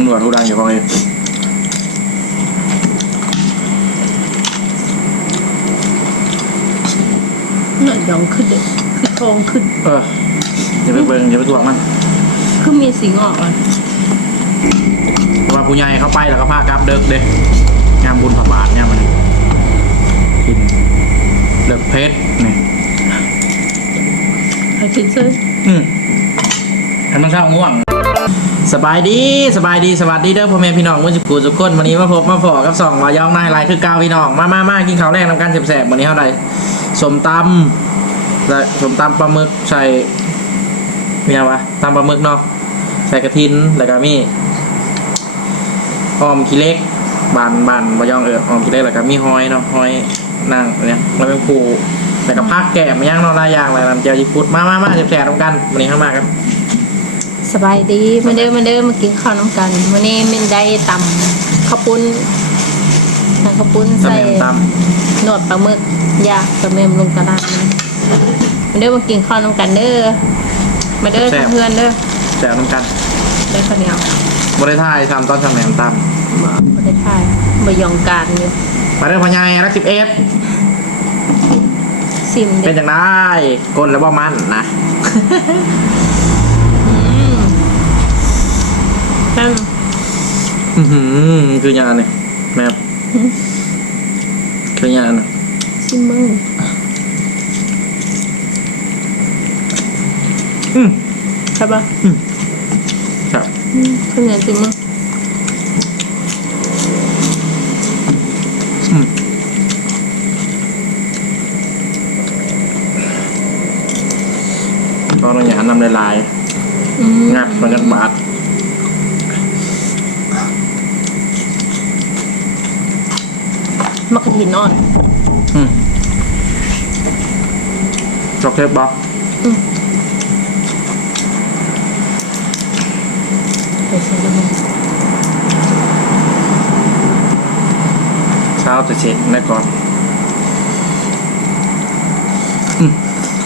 ตำรวจรู้ดังอยู่พอเองหน่อยองขึ้นเลยคือทองขึ้น เอออย่าไปเบิ่งอย่าไปทวงมันคือมีสีงอกอะเพราะว่าผู้ใหญ่เขาไปแล้วก็พากลับเดิกเด้งามบุญผาบาทเนี่ยมันกินเลิกเพชรเนี่ยไอ้คินเซอร์อืมให้มันข้าวง่วง สบายดีสบายดีสวัสดีเด้อพ่อแม่พี่น้องมุสุกูทุกคนวันนี้มาพบมาพอกับสองวายองนายลายคือเกาพี่น้องมามามากินข้าวแรกนำกันแสบๆวันนี้เท่าไหร่สมตำและสมตำปลาหมึกใส่เมียวะตำปลาหมึกเนาะใส่กระทินแล้วก็มีหอมขี้เล็กบานบานวายองเออหอมขี้เล็กแล้วก็มีหอยเนาะหอยนางเนี่ยแล้วเป็นปูแล้วก็ผักแก้มาย่างนอกหลายอย่างหลายน้ำเจียวญี่ปุ่นมามามาแสบๆนำกันวันนี้เข้ามาครับ สบายดีมาเด้อมาเด้อมากินข้าวน้ำกันวันนี้มันได้ตำข้าวปุ้นทางข้าวปุ้นตำใส่แหน่งตำหนวดปลาหมึกยากปลาเมมลงตลาดมันมาเด้อมากินข้าวน้ำกันเด้อมาเด้อเพื่อนๆเด้อแจกน้ำกันได้ข้าวเหนียวบริทายทำตอนทำแหนมตมาไม่ได้ถ่ายบยองการอยู่ำมาเรื่องพญายรักสิบเอ็ดซิมเป็เด้นอย่างไรกลแล้วว่ามันนะ อืมตั้ง อื้อหือคืออย่างนี้แม่คืออย่างนี้ซิมมึงอืมใช่ปะครับอืมข้าวเหนียวซิมมึงอืมก็ต้องอย่างนำลายอืมๆงับมันกันบาด มะกะทินอ่อน อืมช็อกโกแลตบอกไปใส่ลงไปเช้าจะเช็ดแล้วก่อนอืม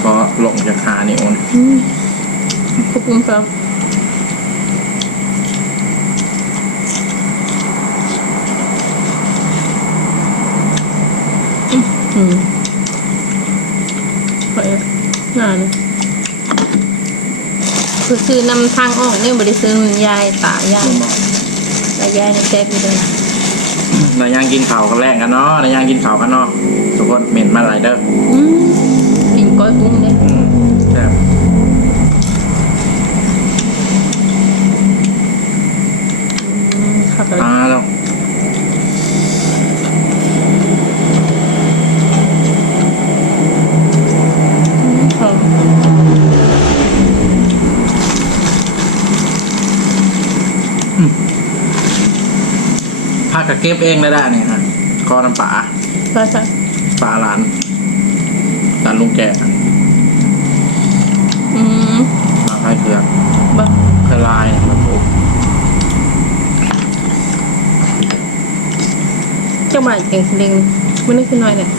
ก็ลงจากขานี่โอนอืมขอบคุณครับ อืมไปงานคือซื้อนำทางออกเนี่ยบริซื้อยายตายายตายายในแจ๊กอยู่เลยนายย่างกินข้าวกันแรกกันเนาะนายย่างกินข้าวกันเนาะทุกคนเหม็นมาหลายเด้ออืมกินก้อยกุ้งเด้อืมแซ่บอืมค่ะก็อ่าแล้ว กกับเก็บเองเลยได้เนี่ยฮะคอน้ำปลาใช่ใช่ปลาหลานหลานลุงแกะอืมมาคล้ายเผือกบ่คล้ายลายนะครับผมเจ้าบ่ายเก่งเล็งมันนี่คือน้อยเนี่ย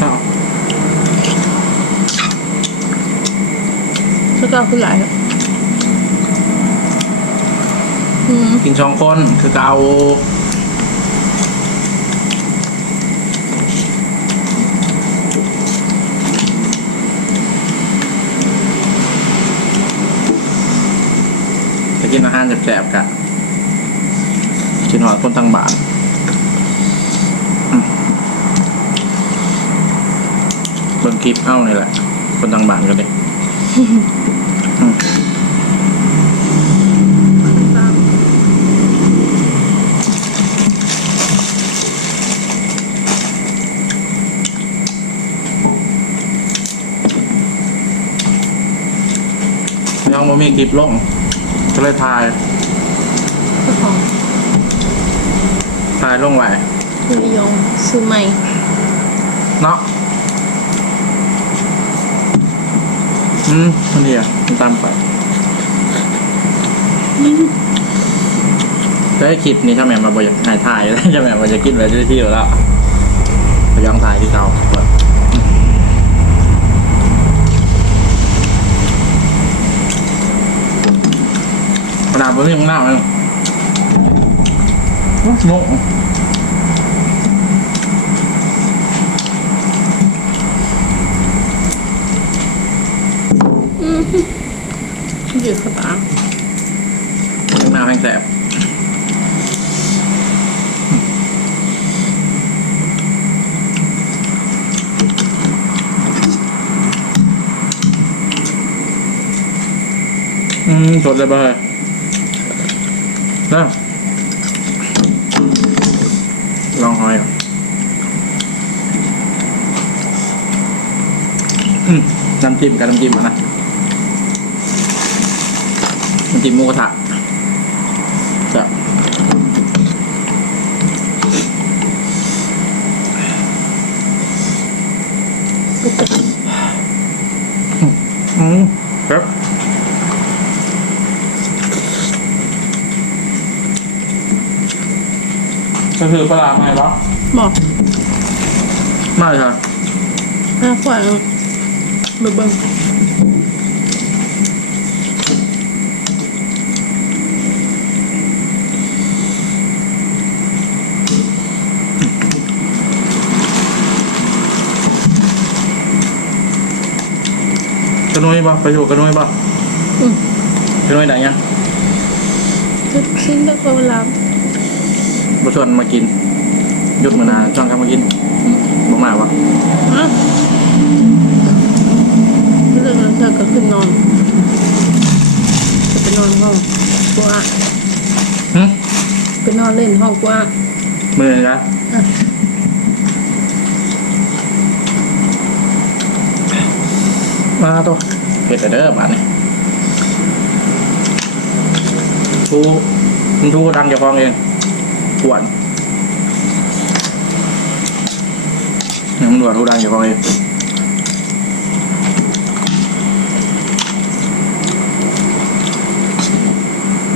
ชอบเจ้าก็คือหลายครับอืม กินสองคนคือเกาจะกินอาหารแสบๆกะกินหอดคนทางบ้านเบิ่งคลิปเอ้านี่แหละ คนทางบ้านก็เลยอื มยังไม่มีคลิปลงก็เลยถ่ายเจ้าของถ่ายลงไว้นิยมซื้อใหม่เนาะอืมมันดีอะมันตามไปก็ได้คลิปนี้ถ้าแม่มาบอกอยากถ่ายถ่ายแล้วจะแม่มาจะกินไว้ที่ที่อยู่แล้วไปย้องถ่ายที่เก่าเปิดข นาดบนนี้ข้างหน้ามันนกยืดเข้าตาหน้าแพงแสบอืมสดเลยเบอร์ นะลองหอยก่อนอืมน้ำจิ้มกับน้ำจิ้มอะนะน้ำจิ้มมูกระทะ ก็จะ อืมครับก็ คือปลาไหมวะบอกไม่ใช่ห้าขวดเบิ่งเบิ่งกระนุ้ยป่ะไปถูกกระนุ้ยป่ะอืมกระนุ้ยไหนยังทุกชิ้นเลือกเวลา มาชวนมากินหยุดมานานชวนเขามากินบ่มาวะอะเรื่องแล้วเธอก็ขึ้นนอน จะไปนอนห้องกูอะหึไปนอนเล่นห้องกูอะมือนะอะมาตัวเผ็ดแต่เด้อบาดนี่ทูมันทูดังจะฟองเอง ปวดเนี่ยมันหวดทูดังจะฟองเอง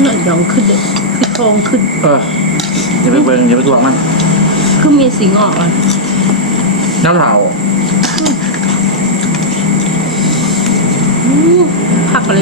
เนื้อหยองขึ้นเด็กคือทองขึ้น เอออย่าไปเบิ่งอย่าไปตวงมันคือมีสีงอกอะน้ำเผาอืมผักอะไร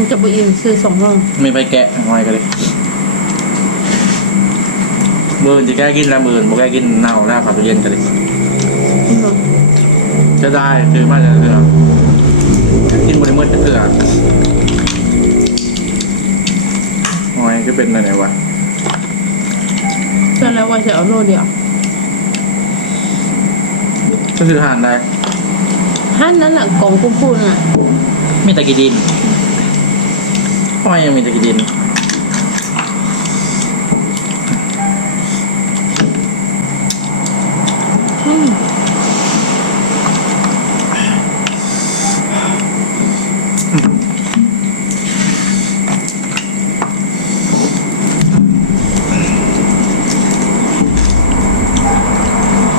ยังจะไปอินซื้อสองห้องมีไปแกะหอยกันเลยเบื่อจะแก้กินแล้วเบื่อบ่แก้กินเน่าแล้วขับตู้เย็นกันเลยคุณบอกจะได้คือมาจะเถื่อกินบริมืดจะเถื่อหอยก็เป็นอะไรวะแต่แล้วว่าจะเอาโลเดียวก็คืออาหารได้ฮั่นนั้นแหละกล่องคุ้นๆอะมีตะกี้ดิน หอยยังมีตะกี้ดินอืม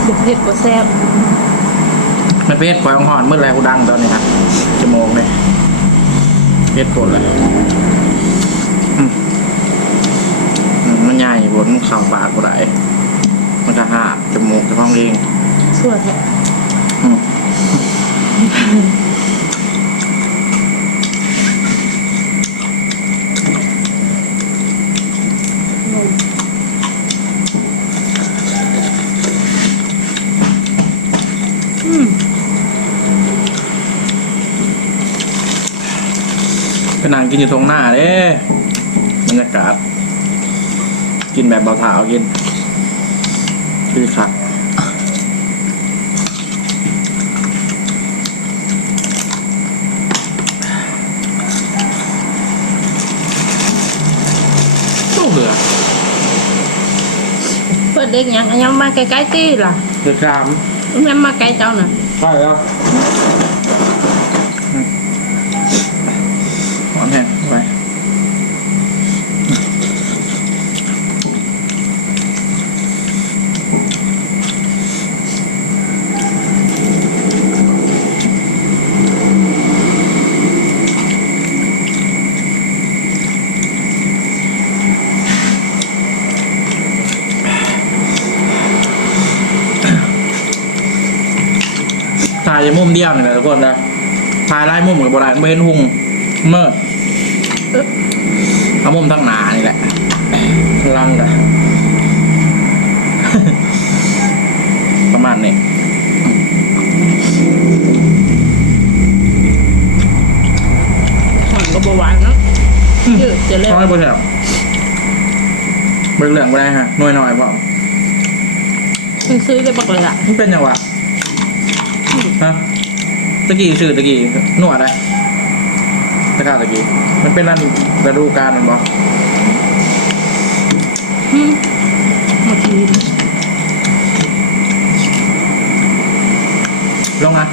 บุกเผ็ดกว่าแซ่บมันเพชรควายหอนมืดแล้วกูดังตอนนี้ครับจะโมงเลย เพชรปวดเลยอืมอืมมันใหญ่บนเข่าปากกูได้มันจะหาบจมูกจะพ้องเองส่วนแท้ อืม นมอืม ไปนั่ง กินอยู่ตรงหน้าเด้บรรยากาศ กินแบบเบาเท้ากินคือคักตู้เหือเปิดเด็กยังยังมาใกล้ๆตีล่ะ เดือดกราม ยังมาใกล้เจ้าน่ะ ใช่แล้วำแห้งไปถ่ายใน มุมเดียวนี่แหละทุกคนนะถ่ายไล่มุมกับบรายไม่เห็นหุงเมิดเอามุมทั้งหนานี่แหละลังกันประมาณนี้หอนก็บหวานเนาะยืดจะเล่นน้อยบ่แซ่บเบิ่งเหลืองบ่ได้ฮะหน่วยน้อยพร้อมมันซื้อได้บักเลยล่ะมันเป็นยังวะฮะ ตะกี้ชื่อตะกี้หนวดอะไรตะกร้าตะกี้มันเป็นรันฤดูกาลมันบ่อืมมากินลงนะ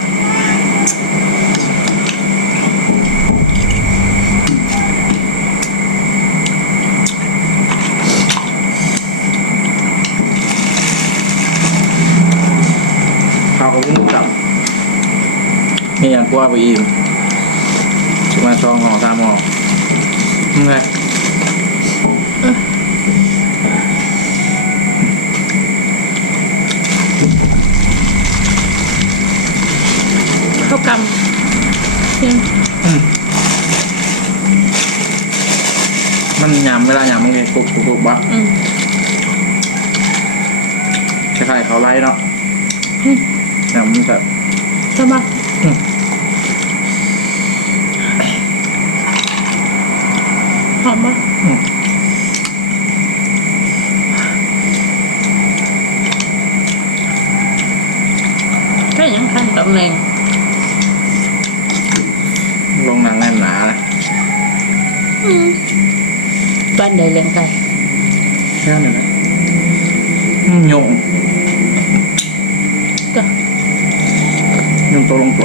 ข้าวกับมุ้งจับ มีอันกว่าไปอีกประมาณสองห่อสามห่อนี่ไงข้าวกำเพียงอืมมันยำเวลายำมันไงกรุบกรุบกรุบวะอืมคล้ายๆเขาไล่เนาะอืมยำมันแบบใช่ปะอืม หอมปะ อืม แค่ยังคันตำแหน่ง ลงหนังแน่นหนานะ อืมบ้านใดเลี้ยงไก่ แค่นี้นะอืมโยง ก็ โยงตัวลงสว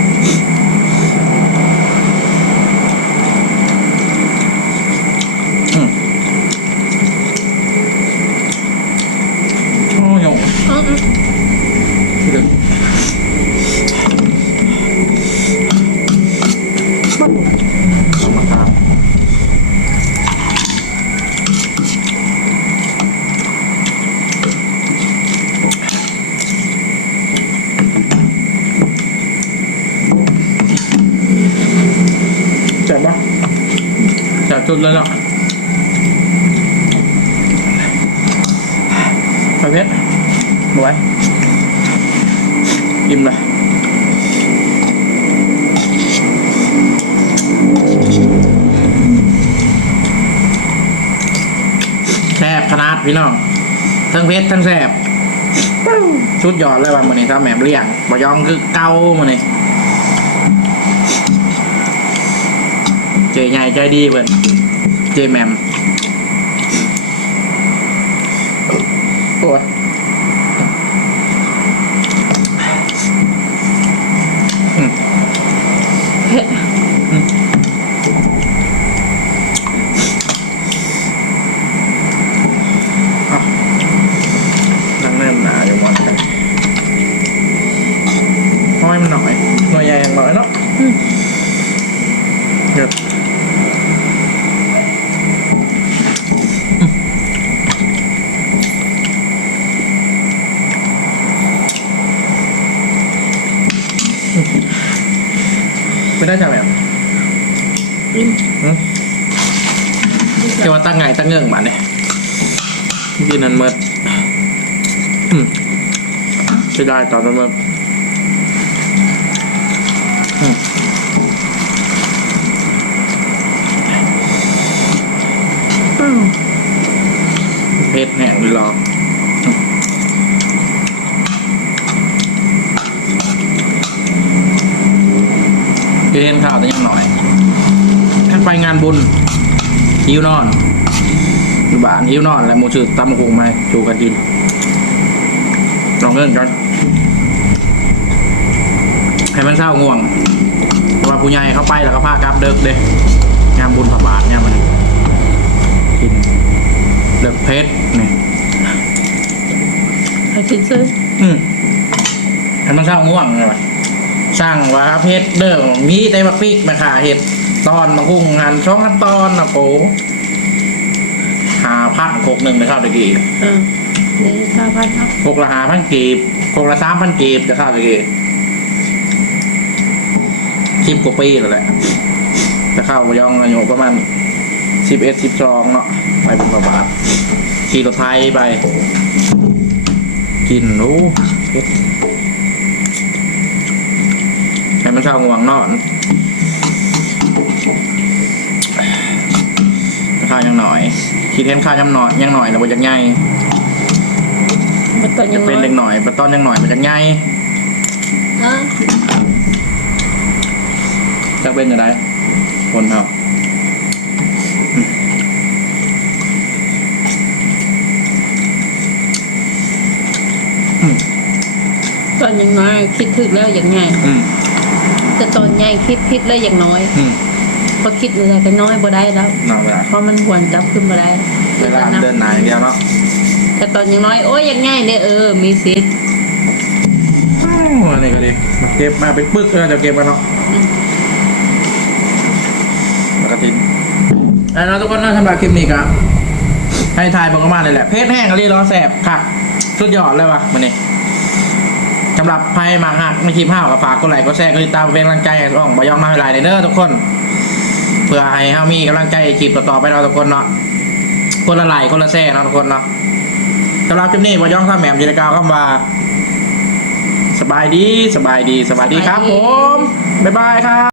จ็บปะเจ็บจุดเลยเนาะไปเพชรบไว้ยิ้มเลยแซ่บขนาดพี่น้อง ทั้งเพชรทั้งแซ่บชุดยอดเลยว่ามันนี่ถ้าแหม่มเรียงบอยองคือเก้ามันนี่ ใหญ่ใจดีเพิ่นเจแมมโอ้ย ไม่ได้จากไหนอะหึเจ้าว่าตั้งไงตั้งเงื่องมาเนี่ยดินนันเมื่อใช้ได้ตอนนั้นเมื่อ กินข้าวแต่ยังหน่อยท่านไปงานบุญหิวนอนอยู่บ้านหิวนอนแล้วหมูจืดตำคงมาจูกันกินลองเล่นกันให้มันเศร้าง่วงเพราะว่าผู้ใหญ่เขาไปแล้วก็พากลับเดิกเด้งานบุญพระบาทเนี่ยมันกินเลิกเพชรเนี่ยให้กินซื้ออืมให้มันเศร้าง่วงเลยวะ สร้างว่าเพชรเด้อมีแต่บักพริกมาขาเห็ดตอนมาคุ้งหันช่องขั้นตอนนะโผหาพันโคกหนึ่งนะครับตะกี้อ่านี่ชาพันครับโคกละหาพันกีบโคกละสามพันกีบจะเข้าตะกี้สิบกว่าปีแล้วแหละจะเข้ามาย่องอายุประมาณสิบเอ็ดสิบสองเนาะไปเป็นประบาทขี่รถไทยไป กินรู้เพชรให้มัน เช้าง่วงนอนข้าวยังหน่อยคิดเห็นข้าวยังหน่อยยังหน่อยแล้วบ่ยังไงมันตอนจะยังเป็นเล็กหน่อยปตอนยังหน่อยมันจะไงอะจะเป็นจะได้คนเท่าตอนยังน้อยคิดถึกแล้วอย่างไงอืมแต่ตอนใหญ่คิดคิดแล้วอย่างน้อยอืมพอคิดอะไรก็น้อยบ่ได้แล้ว นอนเวลาเพราะมันหวนจับขึ้นมาได้เวลาเดินหนาอย่างเดียวเนาะแต่ตอนยังน้อยโอ้ยยังง่ายเนี่ยเออมีสิทธิ์อ้าวอันนี้ก็ดีมาเก็บมาเป็นปึกเออจะเก็บมาเนาะมากระทินแล้วเราทุกคนนะสำหรับคลิปนี้ครับให้ทายเบังประมาณเลยแหละเพชรแห้งกะลีล้อแสบค่ะสุดยอดเลยว่ะมันนี่ สำหรับไพ่มาหักในคลิปห้าวกับฝากกดไลค์กดแชร์กดติดตามเป็นกำลังใจให้ช่องบอยองมาเวลาเลยเด้อทุกคน เพื่อให้เฮามีกำลังใจคลิปต่อๆไปเราทุกคนเนาะคนละไลค์คนละแชร์เนาะทุกคนเนาะสำหรับคลิปนี้บอยองท่าแหม่มจิรกาวคำว่าสบายดีสบายดีสวัสดีครับผมบ๊ายบายครับ